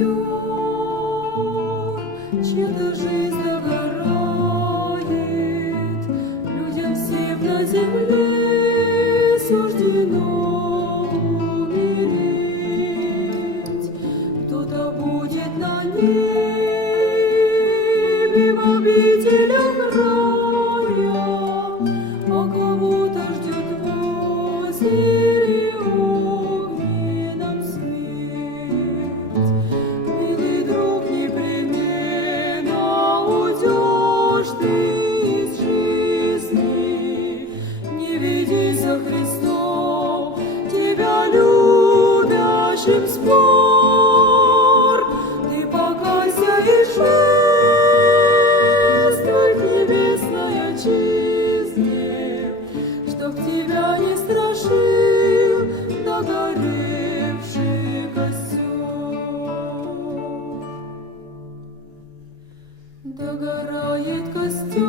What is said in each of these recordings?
костер, чья-то жизнь догорает, людям всем на земле суждено умереть. Кто-то будет на небе в обителях рая, а кого-то ждет возле огненном смерть. Милый друг, непременно уйдешь ты из жизни. Не веди за Христом, тебя любящим спор. Ты покайся и шествуй к небесной отчизне, чтоб тебя не страшил догоревший костер. Догорает костер,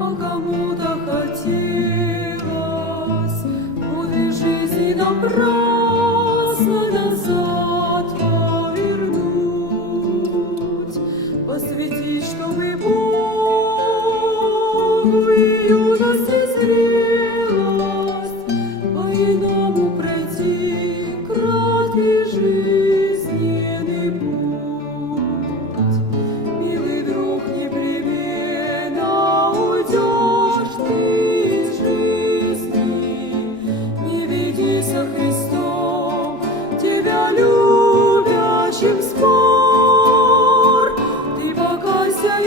а кому-то хотелось годы жизни напрасно назад повернуть, посвятить, чтобы Богу и юность и зрелость, по-иному пройти краткий жизненный путь. Милый друг, непременно уйдешь ты из жизни. Не веди за Христом, тебя любящим спор. Ты покайся и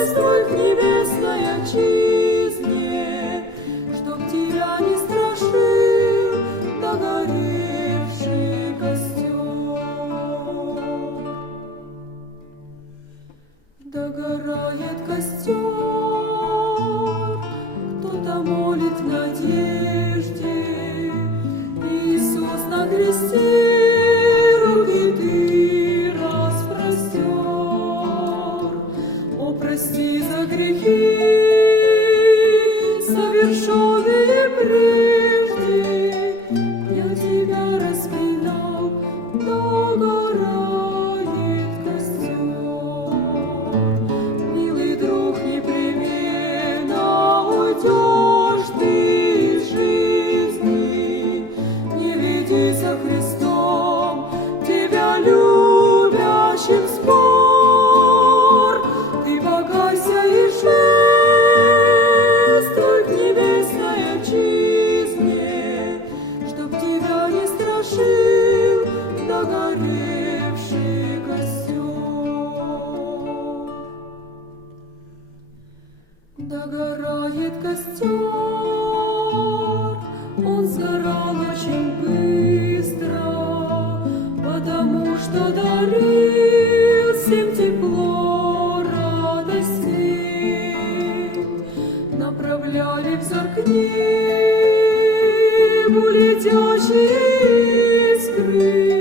шествуй к небесной отчизне, чтоб тебя не страшил догоревший костер. Догорает костер, кто-то молит в надежде. Иисус на кресте руки ты распростер. О, прости за грехи, совершенные прежде. Я тебя распинал, догорает костер. Милый друг, непременно уйдешь ты из жизни. Не веди за Христом, тебя любящим спор. Ты покайся и шествуй к небесной отчизне, чтоб тебя не страшил догоревший костер. Догорает костер, он сгорал очень быстро, потому что дарил всем тепло радостей. Направляли взор к небу летящие искры,